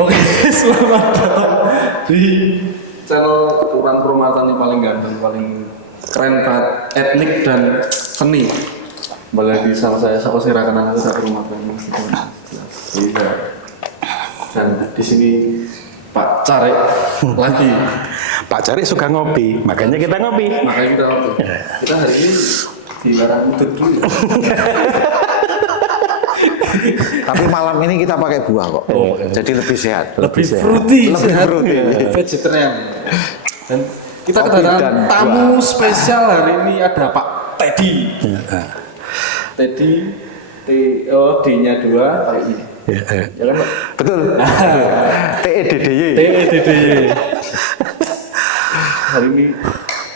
Oke, selamat datang di channel Kelurahan Purwomatan yang paling ganteng, paling keren banget, etnik dan seni. Kembali lagi sama saya, siapa sih kenal aku dari Purwomatan Iya. Dan di sini Pak Carek lagi. Pak Carek suka ngopi, makanya kita ngopi. Kita hari ini di Larang Udut dulu. Tapi malam ini kita pakai buah kok. Jadi lebih sehat. Lebih sehat. fruity, Lebih sehat, fruity. vegetarian. Dan kita Kopi kedatangan dan tamu spesial hari ini, ada Pak Teddy. Teddy, D-nya 2 kali ini. Ya kan Pak? Betul. TEDDY. TEDDY. Hari ini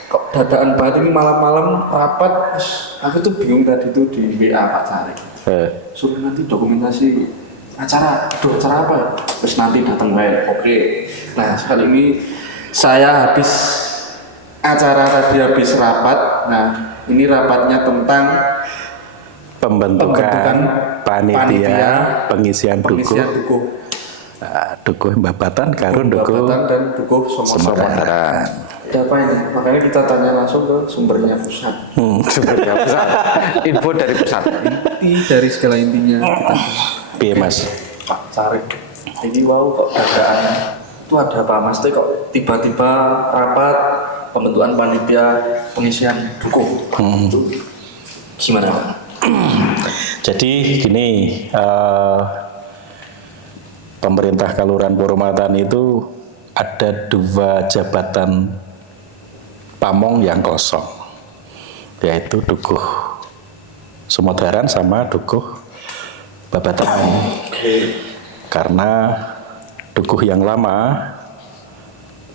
kok dadaan banget ini malam-malam rapat. Aku tuh bingung tadi tuh di WA Pak Carek. Suruh nanti dokumentasi acara apa? Terus nanti datang baik. Oke. Nah sekali ini saya habis rapat. Nah ini rapatnya tentang Pembentukan panitia pengisian dukuh. Dukuh Mbabatan karo dukuh dan dukuh Semodaran. Ada apa ini? Makanya kita tanya langsung ke sumbernya pusat. Sumbernya pusat. Info dari pusat. Inti dari segala intinya kita. Piye Mas? Pak Carek. Ini wow kok dadaan. Itu ada apa Mas? Itu kok tiba-tiba rapat pembentukan panitia pengisian dukuh. Itu gimana Pak? Jadi gini, pemerintah Kelurahan Purwomatan itu ada 2 jabatan pamong yang kosong, yaitu dukuh Semodaran sama dukuh Babatan. Karena dukuh yang lama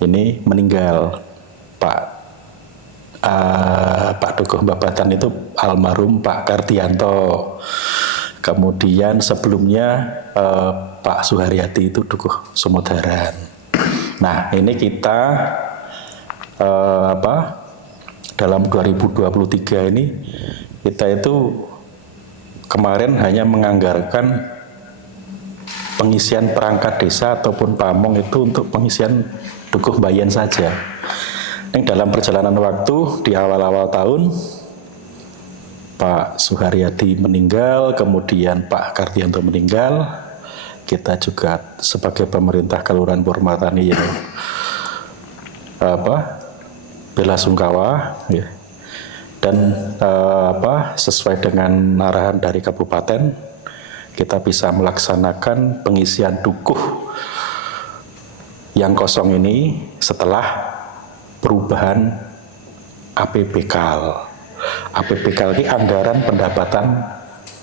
ini meninggal, Pak Dukuh Babatan itu almarhum Pak Kartianto. Kemudian sebelumnya Pak Suharyati itu dukuh Semodaran. Nah ini kita dalam 2023 ini kita itu kemarin hanya menganggarkan pengisian perangkat desa ataupun pamong itu untuk pengisian dukuh bayan saja. Yang dalam perjalanan waktu di awal-awal tahun Pak Suharyati meninggal, kemudian Pak Kartianto meninggal. Kita juga sebagai pemerintah Kelurahan Purwomatan yang bela sungkawa, ya. Dan sesuai dengan arahan dari kabupaten, kita bisa melaksanakan pengisian dukuh yang kosong ini setelah perubahan APBKAL. APBKAL ini anggaran pendapatan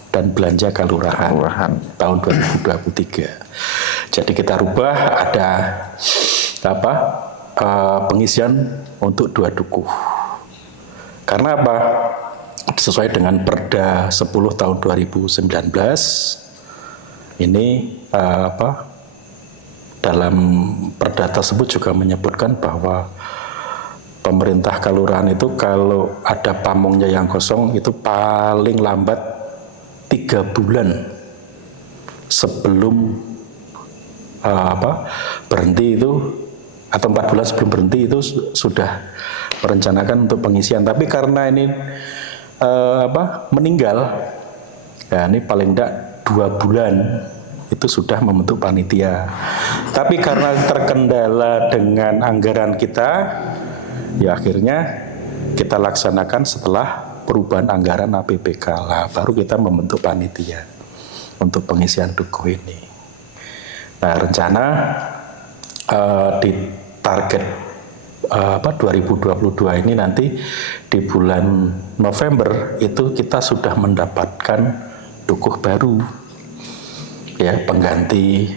dan belanja kelurahan tahun 2023. Jadi kita rubah ada pengisian untuk 2 dukuh. Karena apa? Sesuai dengan Perda 10 tahun 2019 ini dalam Perda tersebut juga menyebutkan bahwa pemerintah kelurahan itu kalau ada pamongnya yang kosong itu paling lambat 3 bulan sebelum berhenti itu, atau 4 bulan sebelum berhenti itu sudah merencanakan untuk pengisian. Tapi karena ini meninggal, ya ini paling tidak 2 bulan itu sudah membentuk panitia. Tapi karena terkendala dengan anggaran kita, ya akhirnya kita laksanakan setelah perubahan anggaran APBK lah, baru kita membentuk panitia untuk pengisian dukuh ini. Nah rencana di target 2022 ini nanti di bulan November itu kita sudah mendapatkan dukuh baru, ya pengganti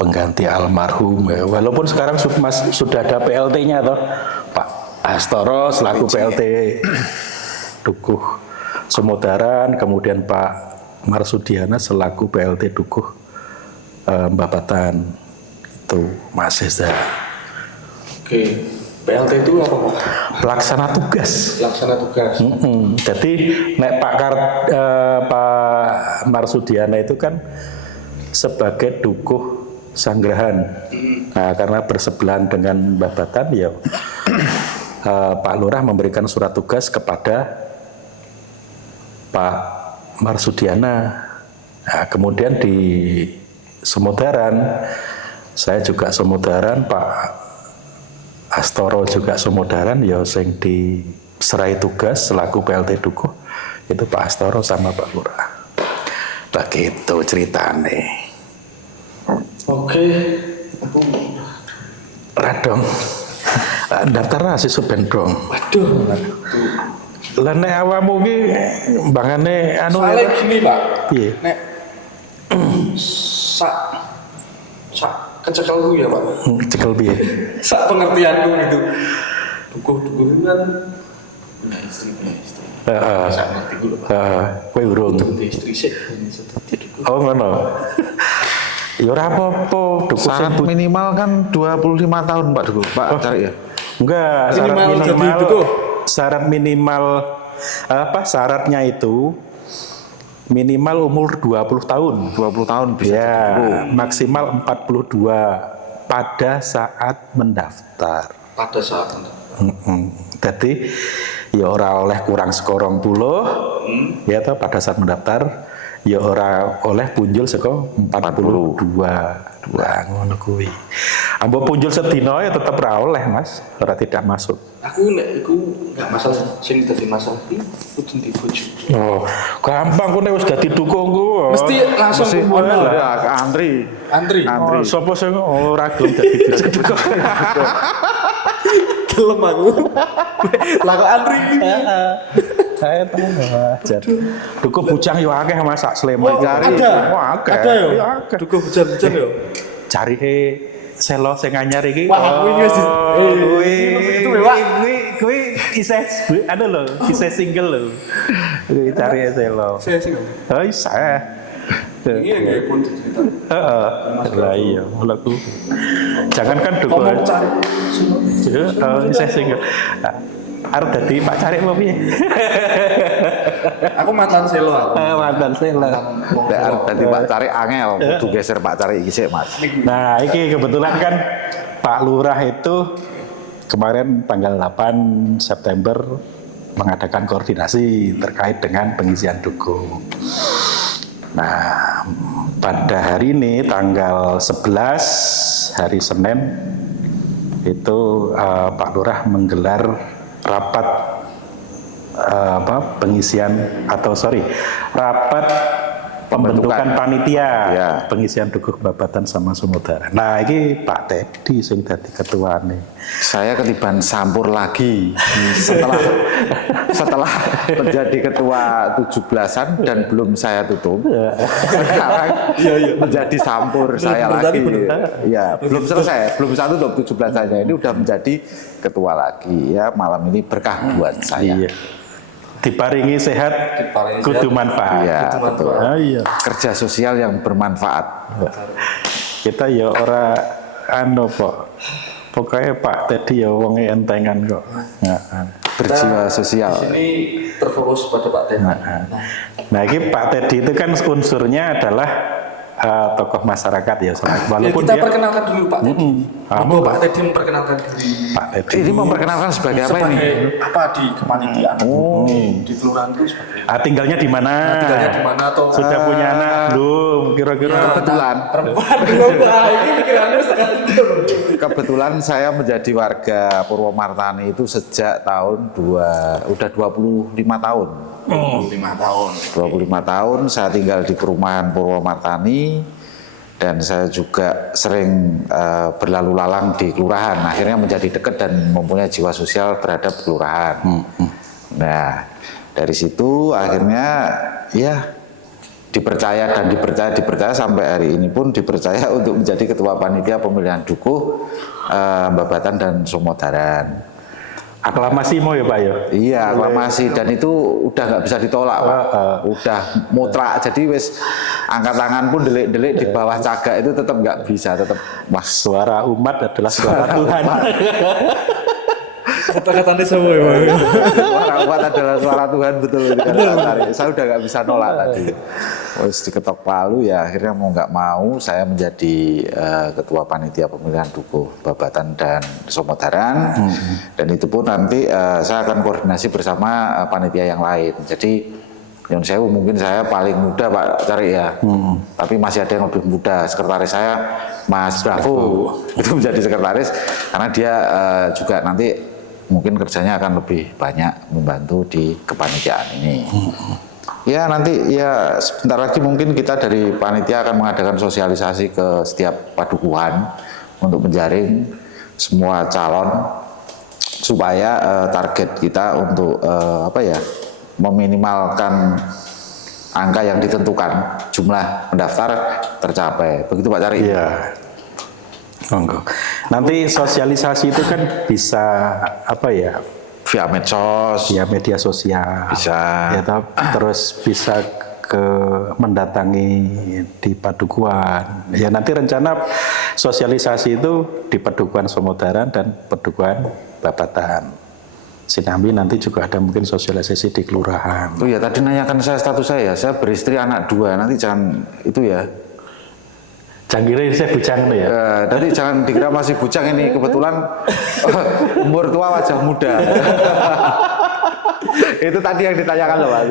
pengganti almarhum, ya. Walaupun sekarang sudah ada PLT-nya toh, Pak Astoro selaku PLT dukuh Semodaran, kemudian Pak Marsudiana selaku PLT dukuh Mbabatan. Itu Mas Reza. Oke, PLT itu apa Pak? Pelaksana tugas. Jadi nek Pak Marsudiana itu kan sebagai dukuh Sanggrahan. Nah, karena bersebelahan dengan Babatan ya Pak Lurah memberikan surat tugas kepada Pak Marsudiana. Nah, kemudian di Sumodaran, saya juga Sumodaran, Pak Astoro juga Sumodaran, ya sing diserai tugas selaku PLT Dukuh itu Pak Astoro sama Pak Lurah. Begitu ceritane. Oke. Radong. Daftar rahasia subendrong. Waduh. Lah nek awakmu ki mbangane anu Soalnya gini Pak. piye? Nek sak kecekelku ya Pak. Cekel piye? Sak pengertianku gitu. Dukuh-dukuh itu kan punya istri. Heeh. Sak ngerti gue Pak. Kowe urung. Punya istri sih. Dukuh. Oh ngono. Ya ora apa-apa, dukuh Syarat sing minimal kan 25 tahun Pak Dukuh. Pak cari ya. enggak, Minimal jadi dukuh. Syarat minimal apa syaratnya itu minimal umur 20 tahun. 20 tahun bisa Ya, jadi dukuh. maksimal 42 pada saat mendaftar. Pada saat Jadi ya ora oleh kurang sekorong puluh, ya toh pada saat mendaftar ya ora oleh punjul saka 42. Wah, ngono kuwi. Ambo punjul sedina ya tetep ora oleh, Mas. Ora tidak masuk. aku nek iku enggak masalah sing dadi masalah iki kudu di bojo. Oh, gampang ku nek wis dadi dukungku. Mesti langsung Mesti kumpul ya antri. antri. Oh, sapa sing ora gelem dadi bojo dukung. Gelem aku. Lah kok antri iki. Saya tahu wajar. Dukuh bujang yo akeh Mas sak Sleman. ada. Wah, akeh. Ada ya? Ya akeh. Dukuh hujan-hujan ya. Cari selo sing anyar iki. Wah, kuwi wis itu Pak. Kuwi isih anu lho, isih single lho. Kuwi cari selo. Saya sih. Oh, saya. Ini yang pun cerita. Heeh. Lah iya, mulaku. Jangankan dukuh. Ngomong cari. Isih single. Arep dadi Pak Cari apa piye? Aku mantan selo aku. Mantan selo. Nek arep dadi Pak Cari angel, kudu geser Pak Cari iki sik, Mas. Nah, ini kebetulan kan Pak Lurah itu kemarin tanggal 8 September mengadakan koordinasi terkait dengan pengisian dukuh. Nah, pada hari ini tanggal 11 hari Senin itu Pak Lurah menggelar rapat rapat pembentukan panitia Ya. pengisian dukuh Babatan sama Sumodara. Nah, ini Pak Teddy sing dadi ketuane. Saya ketiban sampur lagi setelah menjadi ketua 17-an dan belum saya tutup. Sekarang menjadi sampur saya lagi. Ya, belum selesai, belum saya tutup 17-annya ini udah menjadi ketua lagi ya. Malam ini berkah buat saya. Iya. Diparingi sehat, Diparingi kudu sehat. manfaat. Iya, Itu betul. manfaat. Ah, iya. Kerja sosial yang bermanfaat. Kita ya ora anu kok. Pokoknya Pak Teddy ya wonge entengan kok. Heeh. Berjiwa sosial. Di sini terfokus pada Pak Teddy. Nah, ini Pak Teddy itu kan unsurnya adalah tokoh masyarakat ya, walaupun kita dia perkenalkan dulu Pak Teddy. Monggo, Pak Teddy memperkenalkan diri. Pak Teddy. Ini memperkenalkan sebagai apa ini? Sebagai apa di kepanitiaan? Di kelurahan itu sebagai Tinggalnya di mana? tinggalnya di mana atau Sudah punya anak belum? Kira-kira Kebetulan. perempuan belum Pak? Ini pikirannya sekali itu. Kebetulan saya menjadi warga Purwomartani itu sejak tahun udah 25 tahun. 5 tahun. 25 tahun saya tinggal di perumahan Purwomartani dan saya juga sering berlalu lalang di kelurahan. Akhirnya menjadi dekat dan mempunyai jiwa sosial terhadap kelurahan. Nah, dari situ akhirnya ya dipercaya sampai hari ini pun dipercaya untuk menjadi ketua panitia pemilihan dukuh Babatan dan Sumodaran. aklamasi mau ya Pak ya? Iya, aklamasi dan itu udah nggak bisa ditolak, Pak. Udah mutlak. Jadi wis angkat tangan pun delik-delik di bawah cagak itu tetap nggak bisa, tetap Suara umat adalah suara Tuhan. Kata-katanya semua ya, Bang. Suara umat adalah suara Tuhan, betul. Saya udah nggak bisa nolak tadi. Terus diketok palu ya akhirnya mau nggak mau saya menjadi ketua panitia pemilihan Dukuh Babatan dan Somodaran. Dan itu pun nanti saya akan koordinasi bersama panitia yang lain. Jadi Nyun Sewu mungkin saya paling muda Pak Cari ya, tapi masih ada yang lebih muda. Sekretaris saya Mas Bravo itu menjadi sekretaris karena dia juga nanti mungkin kerjanya akan lebih banyak membantu di kepanitiaan ini. Ya nanti ya sebentar lagi mungkin kita dari panitia akan mengadakan sosialisasi ke setiap padukuhan untuk menjaring semua calon supaya target kita untuk meminimalkan angka yang ditentukan, jumlah pendaftar tercapai. Begitu Pak Cari? Iya. Monggo. Nanti sosialisasi itu kan bisa Via medsos, via media sosial. bisa. Ya, terus bisa ke mendatangi di padukuhan. Ya nanti rencana sosialisasi itu di padukuhan Somodaran dan padukuhan Babatan. Sinambi nanti juga ada mungkin sosialisasi di kelurahan. Oh ya, tadi nanyakan saya status saya beristri anak 2, nanti jangan itu ya. Jangan kira saya bujang nih ya. Tadi jangan dikira masih bujang ini, kebetulan umur tua wajah muda. Itu tadi yang ditanyakan loh Pak.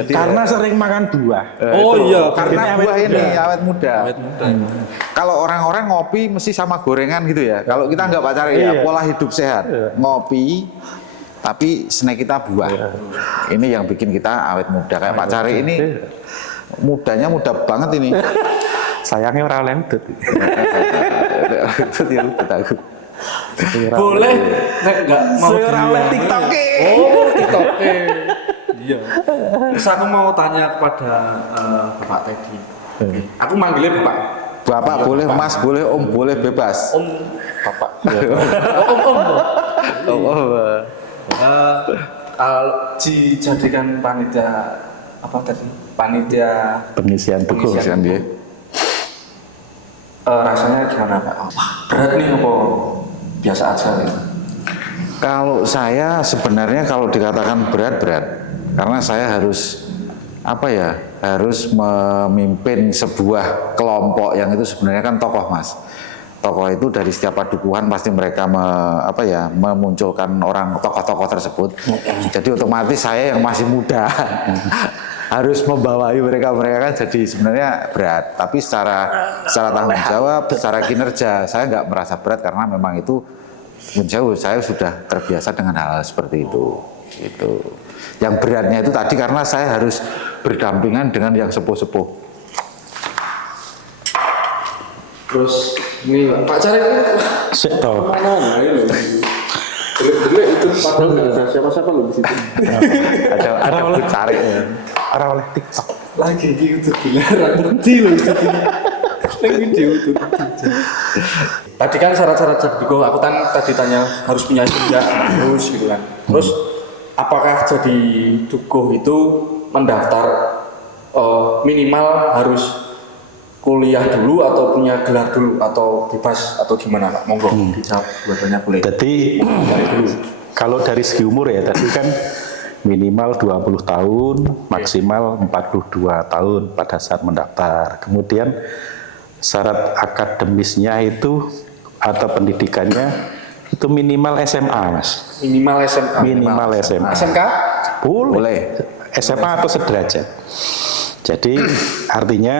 Jadi, Karena sering makan buah. Iya, karena buah ini awet muda. Awet muda. Kalau orang-orang ngopi mesti sama gorengan gitu ya. Kalau kita nggak Pak Cari ya, pola hidup sehat. Ngopi, tapi snack kita buah. Ini yang bikin kita awet muda. Kayak Pak Cari ini mudanya muda banget ini. Sayangnya orang lentut. Itu dia aku. Boleh, nek nggak mau Seorang TikTok. Oh, TikTok. Iya. Terus aku mau tanya kepada Bapak Teddy. Aku manggilnya Bapak. Bapak boleh, Mas boleh, Om boleh, bebas. Om, Bapak. Om. Kalau dijadikan panitia apa tadi? Panitia Pengisian Dukuh. Kan dia. rasanya gimana Pak? Berat nih apa biasa aja nih? Kalau saya sebenarnya kalau dikatakan berat-berat, karena saya harus harus memimpin sebuah kelompok yang itu sebenarnya kan tokoh Mas. Tokoh itu dari setiap padukuhan pasti mereka memunculkan orang tokoh-tokoh tersebut. Jadi otomatis saya yang masih muda harus membawai mereka kan jadi sebenarnya berat. Tapi secara tanggung jawab, secara kinerja saya nggak merasa berat karena memang itu jauh saya sudah terbiasa dengan hal seperti itu. Gitu. Yang beratnya itu tadi karena saya harus berdampingan dengan yang sepuh-sepuh. Terus ini Pak Cari Sik toh. mana ini loh. Dulu itu padahal nggak ada siapa-siapa loh di situ. Ada oleh Cari. Orang oleh TikTok. Lagi gitu dilarang ngerti loh itu. Lagi di YouTube. Tadi kan syarat-syarat jadi dukuh, aku kan tadi tanya harus punya senja harus gitu kan. Terus apakah jadi dukuh itu mendaftar minimal harus kuliah dulu atau punya gelar dulu atau bebas atau gimana Pak? Monggo dijawab buat-buatnya boleh. Jadi kalau dari segi umur ya tadi kan minimal 20 tahun, maksimal 42 tahun pada saat mendaftar. Kemudian syarat akademisnya itu atau pendidikannya itu minimal SMA, Mas. Minimal SMA. Minimal SMA. SMK? Boleh. SMA atau sederajat. Jadi artinya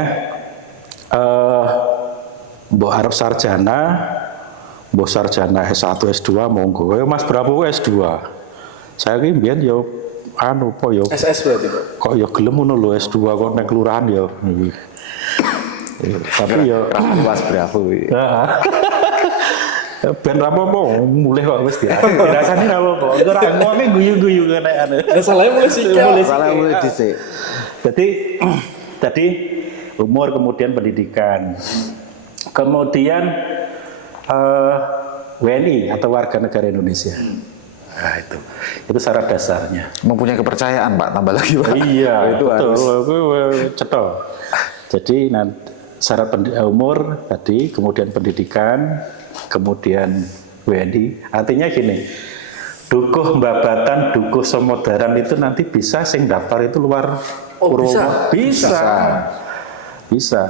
mbok arep sarjana, mbok sarjana S1, S2 monggo. Mas berapa S2? Saya ki mbiyen yo SS berarti Pak. kok ya gelem ngono lho S2 kok nek kelurahan ya. Tapi ya Mas berapa? ben apa-apa mulih kok wis ya. Dirasani apa kok. Ora ngomong guyu-guyu kene ane. Salahnya mulai sih. Salah mulai dhisik. Jadi tadi umur kemudian pendidikan. Kemudian WNI atau warga negara Indonesia. Nah, itu syarat dasarnya. Mempunyai kepercayaan Pak, tambah lagi Pak. Iya, itu harus. Cetol. Jadi syarat umur tadi, kemudian pendidikan, kemudian WNI. Artinya gini, dukuh Babatan, dukuh Semodaran itu nanti bisa sing daftar itu luar Oh, Purwomartani. bisa. Bisa.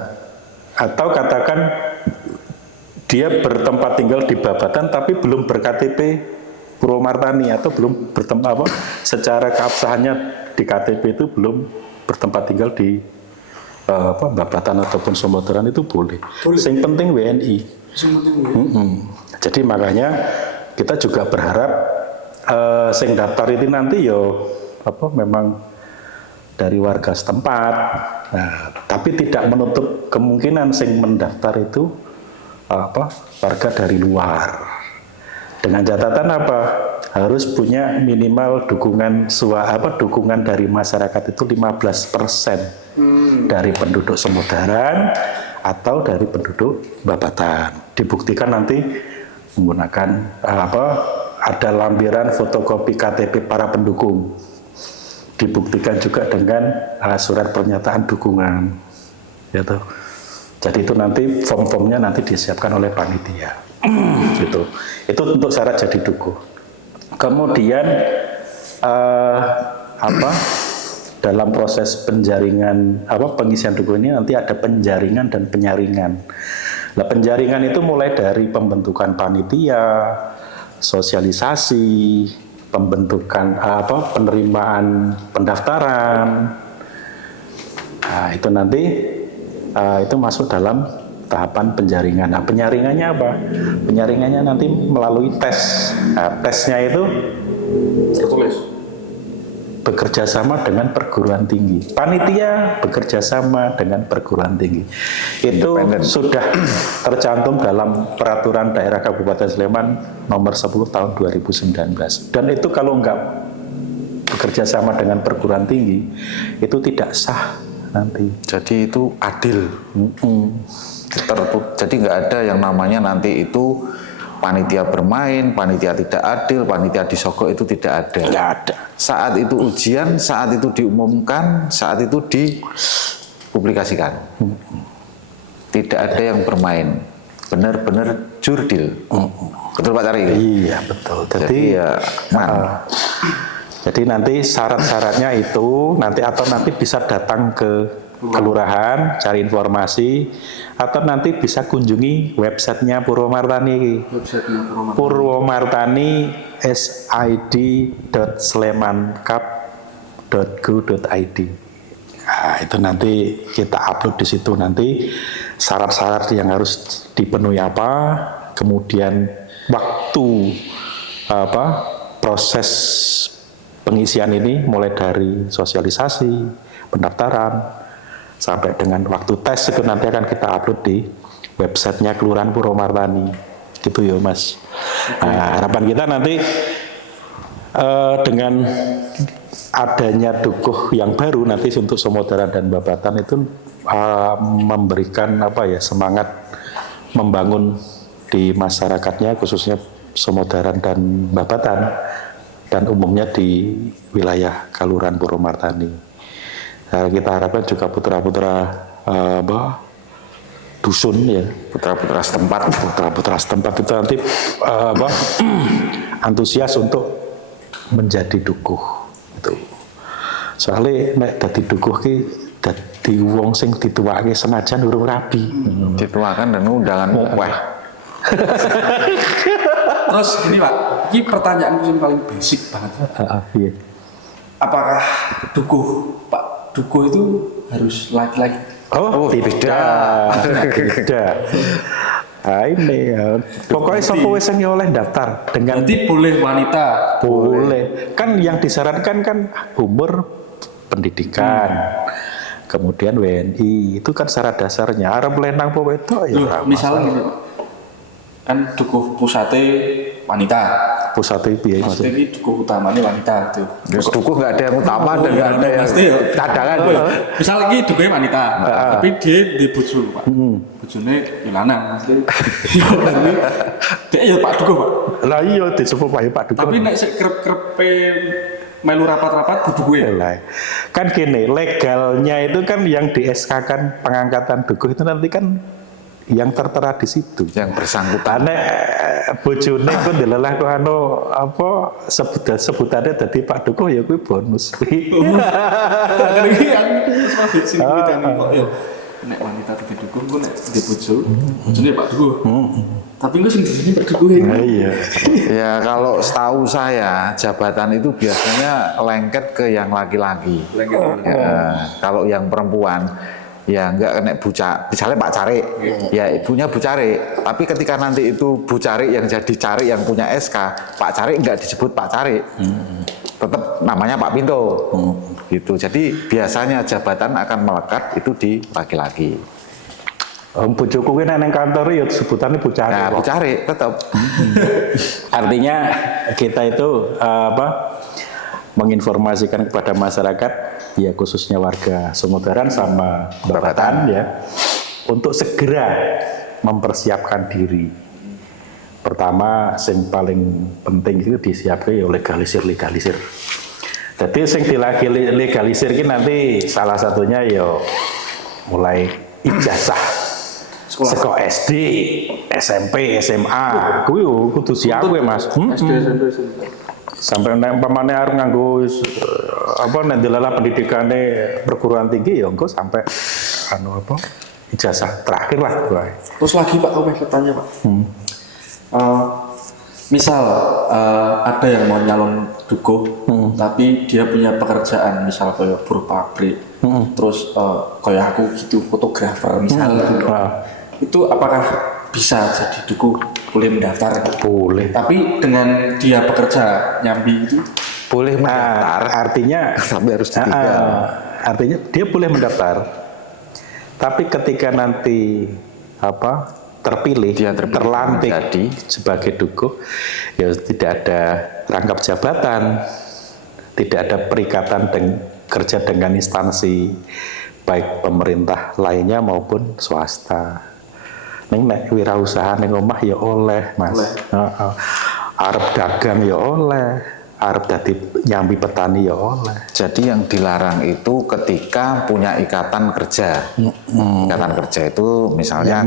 Atau katakan dia bertempat tinggal di Babatan tapi belum ber-KTP Purwomartani atau belum bertempat secara keabsahannya di KTP itu belum bertempat tinggal di Babatan ataupun Semodaran itu boleh. Yang penting WNI. Jadi makanya kita juga berharap sing daftar itu nanti memang dari warga setempat. Nah, tapi tidak menutup kemungkinan sing mendaftar itu warga dari luar. Dengan catatan apa? Harus punya minimal dukungan dukungan dari masyarakat itu 15% dari penduduk Semodaran atau dari penduduk Babatan. Dibuktikan nanti menggunakan ada lampiran fotokopi KTP para pendukung. Dibuktikan juga dengan surat pernyataan dukungan, gitu. Jadi itu nanti form-formnya nanti disiapkan oleh panitia, gitu. Itu untuk syarat jadi dukuh. Kemudian dalam proses penjaringan pengisian dukuh ini nanti ada penjaringan dan penyaringan. Nah, penjaringan itu mulai dari pembentukan panitia, sosialisasi, pembentukan penerimaan pendaftaran. Nah, itu nanti itu masuk dalam tahapan penjaringan. Nah, penyaringannya apa? Penyaringannya nanti melalui tes. Nah, tesnya itu Tertulis. bekerja sama dengan perguruan tinggi. Panitia bekerja sama dengan perguruan tinggi. Itu sudah tercantum dalam Peraturan Daerah Kabupaten Sleman nomor 10 tahun 2019. Dan itu kalau enggak bekerja sama dengan perguruan tinggi, itu tidak sah nanti. Jadi itu adil. Jadi nggak ada yang namanya nanti itu panitia bermain, panitia tidak adil, panitia disogok, itu tidak ada. Tidak ada. Saat itu ujian, saat itu diumumkan, saat itu dipublikasikan. Tidak ada yang bermain, benar-benar jurdil. Betul Pak Tari? Iya betul. Jadi nanti syarat-syaratnya itu nanti bisa datang ke kelurahan cari informasi atau nanti bisa kunjungi websitenya Purwomartani. Purwomartani sid.slemankap.go.id. Nah, itu nanti kita upload di situ nanti syarat-syarat yang harus dipenuhi apa, kemudian waktu proses pengisian ini mulai dari sosialisasi, pendaftaran sampai dengan waktu tes itu nanti akan kita upload di websitenya Kelurahan Purwomartani, gitu ya Mas. Nah, harapan kita nanti dengan adanya dukuh yang baru nanti untuk Semodaran dan Babatan itu memberikan semangat membangun di masyarakatnya khususnya Semodaran dan Babatan dan umumnya di wilayah Kelurahan Purwomartani. Kita harapkan juga putra-putra dusun ya, putra-putra setempat itu nanti antusias untuk menjadi dukuh itu. Soalnya nek dadi dukuh ki dadi wong sing dituake senajan urung rabi. Dituakan dan undangan wah. Terus gini Pak, ini pertanyaan yang paling basic banget. Iya. Apakah dukuh itu harus laki-laki? Oh, tidak. Nah, ini ya. Pokoknya sapa wis sing oleh daftar dengan Berarti boleh wanita. boleh. Kan yang disyaratkan kan umur, pendidikan. Kemudian WNI itu kan syarat dasarnya. Arep lenang apa wedok ya. Misalnya gini Pak, kan dukuh pusate wanita. Pusat piye Maksudnya maksudnya? ini dukuh utamanya wanita tuh. Terus dukuh nggak ada yang utama dan nggak ada yang cadangan. Misalnya ini dukuhnya wanita, tapi dia di bojo Pak. Bojone ya lanang maksudnya. Ya berarti dia ya Pak Dukuh Pak. Lah iya disebut Pak Dukuh. Tapi nek sik krep-krepe melu rapat-rapat kudu gue. Kan gini, legalnya itu kan yang di SK kan pengangkatan dukuh itu nanti kan yang tertera di situ. Yang bersangkutan. Ane bojone ku ndelelah kok sebutannya tadi Pak Dukuh ya kuwi bonus. Kan iki yang mabit sing kita kok yo. Nek wanita dadi dukung ku nek di bojo, bojone Pak Dukuh. Tapi engko sing di sini Pak Dukuh ini. Iya. Ya kalau setahu saya jabatan itu biasanya lengket ke yang laki-laki. Ya, kalau yang perempuan ya enggak kena misalnya Pak Cari, ya ibunya Bu Cari. Tapi ketika nanti itu Bu Cari yang jadi Cari yang punya SK, Pak Cari enggak disebut Pak Cari, tetap namanya Pak Pinto, gitu. Jadi biasanya jabatan akan melekat itu di laki-laki. Bojoku kuwi nek nang kantor ya sebutannya Bu Cari. Nah, Bu Cari tetap. Artinya kita itu menginformasikan kepada masyarakat, ya khususnya warga Sumodaran sama Babatan ya, untuk segera mempersiapkan diri. Pertama, yang paling penting itu disiapkan ya legalisir. Jadi yang dilegalisir ini nanti salah satunya ya mulai ijazah sekolah SD, SMP, SMA, kuwi kudu siap kowe Mas. SD SMP SMP. Sampai nek umpamane arep nganggo nek delala pendidikane perguruan tinggi ya engko sampai ijazah terakhir lah wae. Terus lagi Pak, aku pengen tanya Pak. Misal ada yang mau nyalon dukuh, tapi dia punya pekerjaan, misal kayak buruh pabrik, terus kayak aku gitu fotografer misal gitu. Itu apakah bisa jadi dukuh, boleh mendaftar? Boleh. Tapi dengan dia bekerja nyambi itu Boleh mendaftar, artinya tapi harus ditinggal. Artinya dia boleh mendaftar. Tapi ketika nanti terpilih, terlantik sebagai dukuh, ya tidak ada rangkap jabatan, tidak ada perikatan kerja dengan instansi baik pemerintah lainnya maupun swasta. Nek wirausaha ning omah ya oleh Mas. Arep dagang ya oleh, arep dadi nyambi petani ya oleh. Jadi yang dilarang itu ketika punya ikatan kerja. Ikatan kerja itu misalnya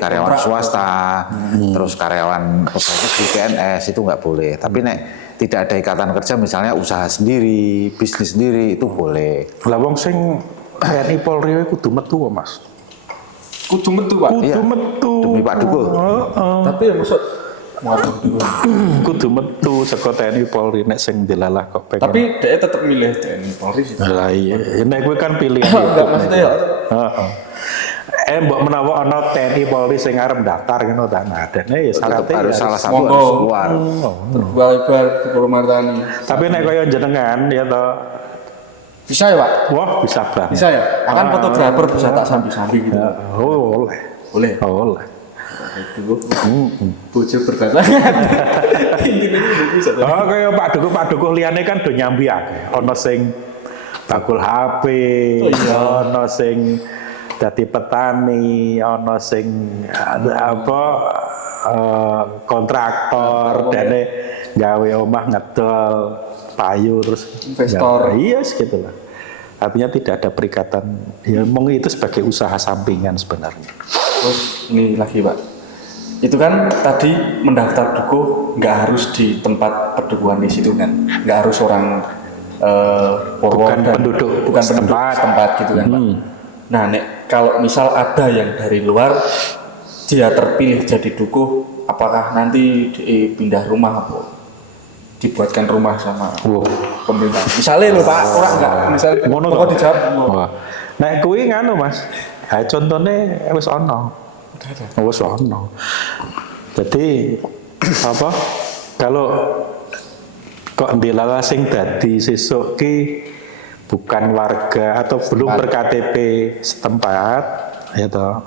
karyawan swasta, terus karyawan di PNS itu nggak boleh. Tapi nek tidak ada ikatan kerja, misalnya usaha sendiri, bisnis sendiri itu boleh. Lah wong sing TNI Polri kudu metu kok Mas. kudu metu Pak. Kudu metu. Demi Pak Dukuh. Tapi ya maksud kudu metu saka TNI Polri nek sing dilalah kok pengen. Tapi dia tetap milih TNI Polri sih. Lah iya, nek kowe kan pilihan. Enggak maksudnya ya. Heeh. Mbok menawa ana TNI Polri sing arep daftar ngono ta adane ya syaratnya harus salah satu monggo. harus keluar. Terbual ibar Tukul Martani. Tapi nek kaya jenengan ya to Bisa ya Pak? wah bisa banget. Bisa ya? Akan fotografer bisa tak sambi-sambi gitu. Oh, oleh. Boleh. Oleh. Itu bocah berdatangan. Intinya itu bisa. Oh, kaya Pak Dukuh liyane kan do nyambi akeh. Ana sing bakul HP, ana sing dadi petani, ana sing kontraktor, dene gawe omah ngedol, payu terus Investor. Iya gitu lah. Artinya tidak ada perikatan. Ya mong itu sebagai usaha sampingan sebenarnya. Terus ini lagi Pak. Itu kan tadi mendaftar dukuh nggak harus di tempat perdukuhan di situ kan, nggak harus orang Bukan penduduk setempat gitu kan Pak. Nah nek kalau misal ada yang dari luar dia terpilih jadi dukuh, apakah nanti dipindah rumah apa dibuatkan rumah sama pemerintah? Misalnya lho Pak, orang nggak misalnya pokok dijawab. Nek kuwi nganu Mas, contohnya wis ana. Wis ana. Jadi apa? Kalau kok ndelala sing dadi sesuk ki bukan warga atau belum berKTP setempat, ya toh.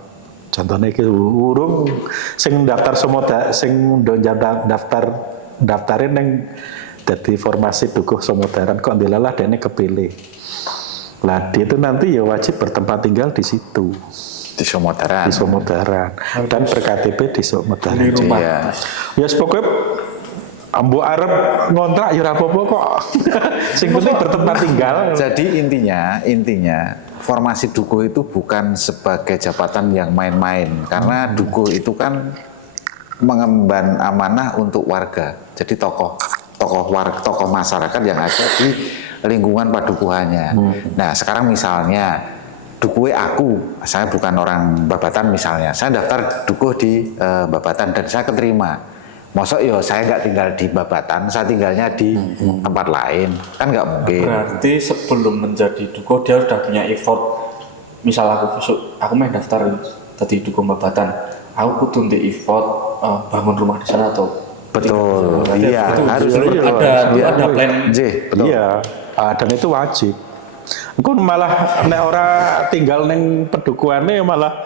Contohnya ki urung sing daftar sing daftarin yang dadi formasi dukuh Sumodaran kok ndelala dene kepilih. Lah dia itu nanti ya wajib bertempat tinggal di situ. Di Sumodaran. Di Sumodaran. Dan berKTP di Sumodaran. Di rumah. Iya. Ya pokoknya ambo arep ngontrak ya ora apa-apa kok. Sing penting bertempat tinggal. Jadi intinya formasi dukuh itu bukan sebagai jabatan yang main-main, karena dukuh itu kan mengemban amanah untuk warga. Jadi tokoh masyarakat yang ada di lingkungan padukuhannya. Nah, sekarang misalnya dukuhe aku, saya bukan orang Babatan misalnya, saya daftar dukuh di Babatan dan saya keterima. Mosok yo saya nggak tinggal di Babatan, saya tinggalnya di tempat lain, kan nggak mungkin. Berarti sebelum menjadi dukuh dia sudah punya effort. Misal aku main daftar tadi dukuh Babatan, aku kudu di effort bangun rumah di sana atau Betul, iya harus ada plan. Betul. Iya, dan itu wajib. Engko malah nek ora tinggal neng pedukuhane malah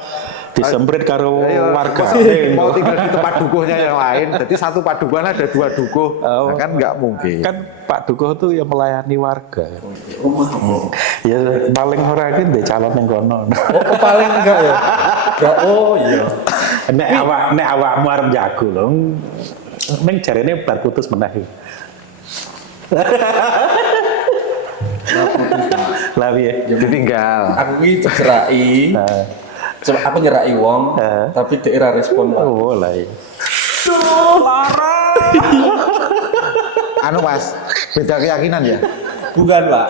disemprit karo warga. Mau tinggal di tempat dukuhnya yang lain, jadi satu padukuhan ada 2 dukuh, nah, kan nggak mungkin. Kan Pak Dukuh itu ya melayani warga. Ya paling ora iki ndek calon ning kono. Oh, paling enggak ya? Enggak, oh iya. Nek awakmu arep jago lho. Ning jarene bar putus meneh. Lah piye? Ditinggal. Aku iki cerai. Coba aku nyerai wong, tapi dia ora respon. Oh, lah iya. Anu Mas, beda keyakinan ya? Bukan, Pak.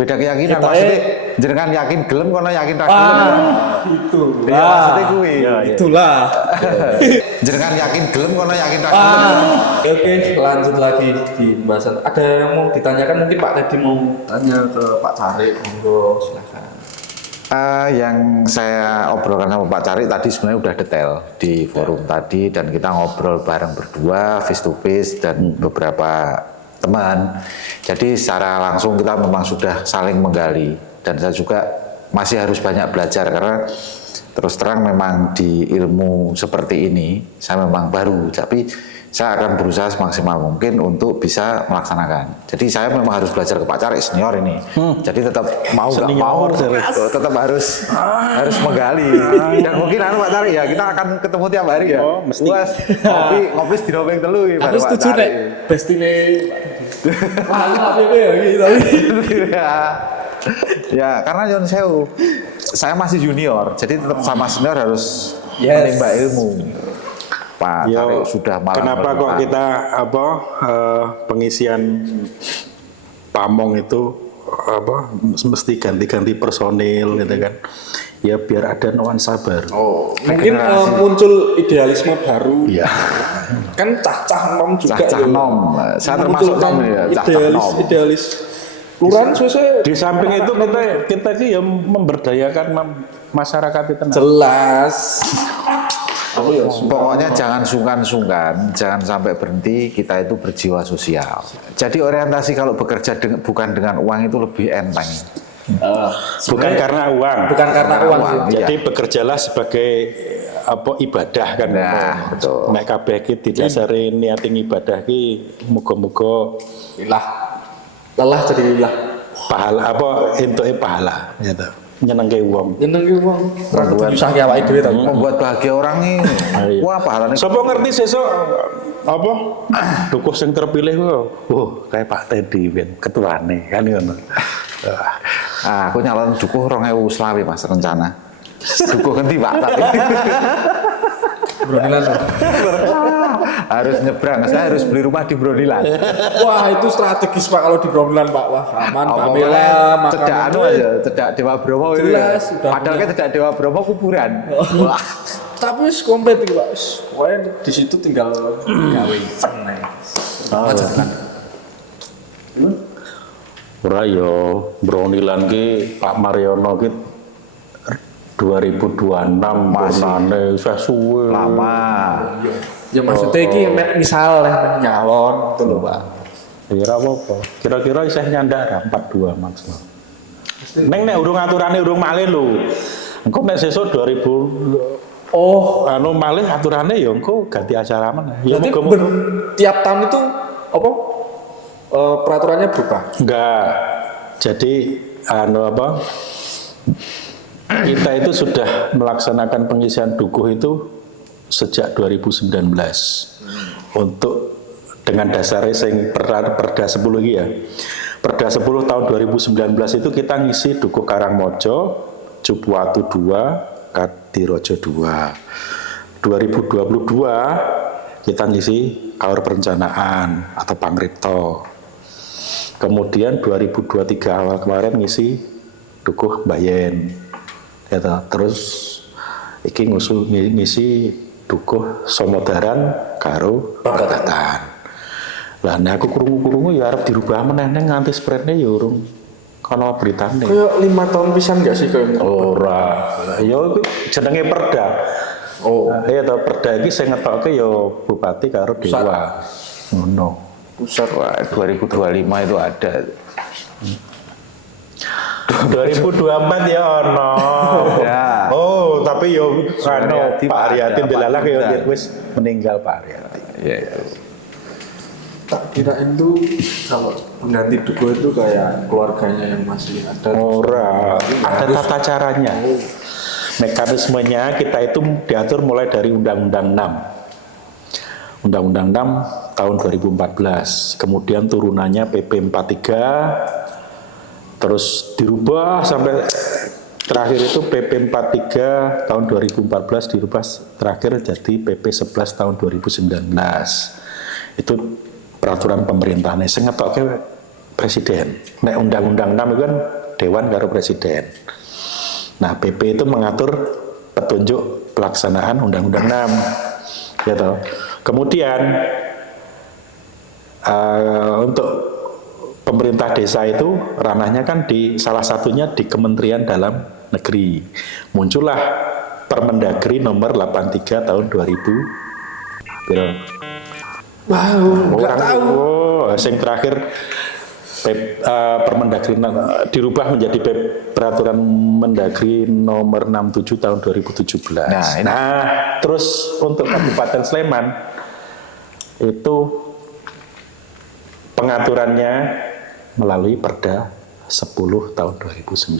Beda keyakinan, Kita maksudnya jenengan yakin gelem kono yakin ra gelem. Itu. Iya, maksudnya kuwi. Itulah. Jenengan yakin gelem kono yakin ra gelem. Oke, lanjut lagi di pembahasan. Ada yang mau ditanyakan, mungkin Pak tadi mau tanya ke Pak Carik, monggo silakan. Yang saya obrolkan sama Pak Carik tadi sebenarnya udah detail di forum tadi, dan kita ngobrol bareng berdua face to face dan beberapa teman. Jadi secara langsung kita memang sudah saling menggali, dan saya juga masih harus banyak belajar karena terus terang memang di ilmu seperti ini saya memang baru, tapi saya akan berusaha semaksimal mungkin untuk bisa melaksanakan. Jadi saya memang harus belajar ke Pak Carik senior ini. Jadi tetap mau nggak mau tetap harus menggali. Dan mungkin Pak Carik ya kita akan ketemu tiap hari ya. Oh, mesti. Ngopi di Ropeng Telu ya. Aku setuju nek bestine Pak ya gitu. Ya, karena Yon Sewu, saya masih junior, jadi tetap sama senior harus menimba ilmu. Pak Carik sudah malam. Kenapa kok kita pengisian pamong itu mesti ganti-ganti personil gitu kan? Ya biar ada nuansa baru. Oh, mungkin muncul idealisme baru. Iya. Kan cah-cah nom juga. Cah-cah nom. Saya termasuk nom ya, cah-cah nom. Idealis. Luran sesuai. Di samping itu kita ya memberdayakan masyarakat itu. Jelas. Pokoknya jangan sungkan-sungkan, jangan sampai berhenti, kita itu berjiwa sosial. Jadi orientasi kalau bekerja bukan dengan uang itu lebih enteng. Bukan karena uang. Bukan karena uang. Jadi bekerjalah sebagai ibadah kan. Nah, betul. Nek kabeh iki didasari niating ibadah ki muga-muga lelah jadi lelah. Pahala entuke pahala gitu. Nyenengke wong. Nyenengke wong. Ora kudu nyusahke awake dhewe ta. Membuat bahagia orang nih. Wah, pahalanya. Sopo ngerti sesuk dukuh sing terpilih kok. Kayak Pak Teddy ben ketuane kan ngono. Aku nyalon dukuh 2020 Mas rencana. Dukuh ganti Pak tapi. Bronilan. Harus nyebrang, saya harus beli rumah di Bronilan. Wah, itu strategis Pak kalau di Bronilan Pak. Wah, aman, pamela, makanan. Cedak Dewa Bromo itu. Jelas, padahal kan cedak Dewa Bromo kuburan. Wah. Tapi wis komplit iki Pak. Pokoknya di situ tinggal gawe event ae. Lanjutkan. Ora yo Bronilan ki Pak Mariono ki 2026 masih wis suwe lama. Ya maksudnya iki misal nyalon gitu lho Pak. Ya ora apa-apa. Kira-kira isih nyandak 42 maksimal. Neng nek urung aturane urung malih lho. Engko nek sesuk 2000 malih aturane ya engko ganti acara meneh. Ya muga-muga tiap tahun itu peraturannya berubah? Enggak. Jadi kita itu sudah melaksanakan pengisian dukuh itu sejak 2019 untuk dengan dasar sing perda 10 ya. Perda 10 tahun 2019 itu kita ngisi Dukuh Karangmojo, Cupuwatu 2, Kadirojo 2. 2022 kita ngisi Kaur Perencanaan atau Pangripto. Kemudian 2023 awal kemarin ngisi Dukuh Bayen. Ya, terus iki ngisi Dukuh Somodaran karo Bagatan. Lah nek aku krungu-krungu ya arep dirubah meneh nganti sprene ya urung kana beritane. Kayak 5 tahun pisan gak sih kayak? Ora. Ya iku jenenge Perda. Oh, Iya toh Perda iki sing ngetokke ya bupati karo dewa. Ngono. Pusat, wah 2025 itu ada. 2024 ya ono. Ya. Oh, tapi yo anu Pak Haryati ada, delalah Pak ya Haryati. wis meninggal Pak Haryati. Ya itu. tak kirain tuh kalau pengganti Dukuh itu kayak keluarganya yang masih ada. Ora, ada tata caranya. Mekanismenya kita itu diatur mulai dari Undang-Undang 6. Undang-Undang 6 tahun 2014. Kemudian turunannya PP 43, terus dirubah sampai terakhir itu PP 43 tahun 2014 dirubah terakhir jadi PP 11 tahun 2019. Itu peraturan pemerintahannya sing ngetokke presiden. Nek undang-undang 6 itu kan dewan karo presiden. Nah, PP itu mengatur petunjuk pelaksanaan undang-undang 6. Ya toh. Kemudian untuk pemerintah desa itu ranahnya kan di salah satunya di Kementerian Dalam Negeri. Muncullah Permendagri nomor 83 tahun 2000. Wow, nggak tahu. Oh, yang terakhir Permendagri dirubah menjadi Peraturan Mendagri nomor 67 tahun 2017. Nah, terus untuk Kabupaten Sleman itu pengaturannya melalui Perda 10 tahun 2019.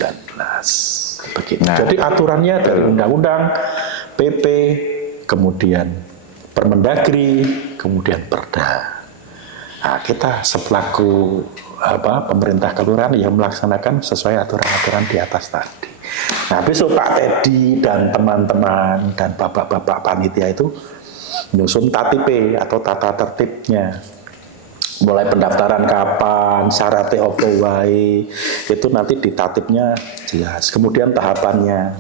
Begitu. Nah, jadi aturannya dari undang-undang, PP, kemudian Permendagri, kemudian Perda. Nah, kita selaku pemerintah kelurahan ya melaksanakan sesuai aturan-aturan di atas tadi. Nah, besok Pak Teddy dan teman-teman dan bapak-bapak panitia itu nyusun TATIP atau tata tertibnya. Mulai pendaftaran kapan, syaratnya apa wae, itu nanti di tatipnya jelas. Kemudian tahapannya.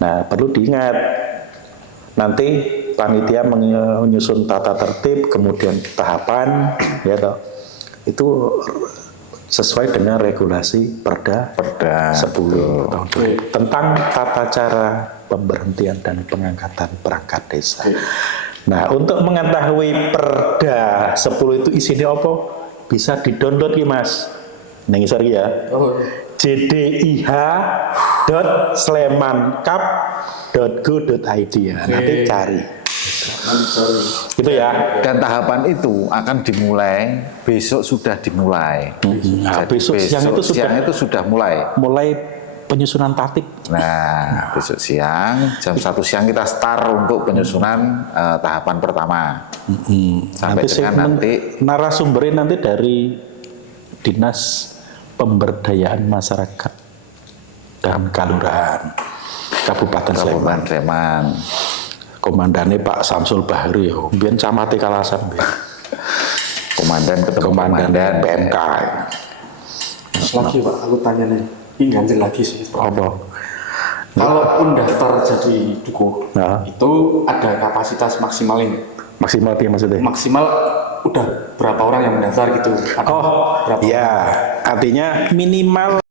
Nah, perlu diingat nanti panitia menyusun tata tertib, kemudian tahapan, ya toh, itu sesuai dengan regulasi Perda 10 tahun 2000 tentang tata cara pemberhentian dan pengangkatan perangkat desa. Nah, untuk mengetahui Perda 10 itu isinya apa? Bisa di-download ki Mas. Ning isor ki ya. Oh, jdih.slemankap.go.id ya. Nanti cari. Itu ya. Dan tahapan itu akan dimulai besok sudah dimulai. Nah, Jadi besok siang itu sudah mulai. mulai penyusunan tatip. Nah, besok siang jam 1 siang kita start untuk penyusunan tahapan pertama. Sampai dengan nanti narasumbernya nanti dari Dinas Pemberdayaan Masyarakat dan Kelurahan Kabupaten Sleman. Komandannya Pak Samsul Bahru ya, biar camati Kalasan, Komandan ketemu komandan PMK. terus lagi Pak, aku tanya nih, ini ganjil lagi sih. Apa? Kalaupun daftar jadi Dukuh, Nah. itu ada kapasitas maksimal ini. Maksimal apa maksudnya? Maksimal udah berapa orang yang mendaftar gitu? Ada berapa? Ya, artinya minimal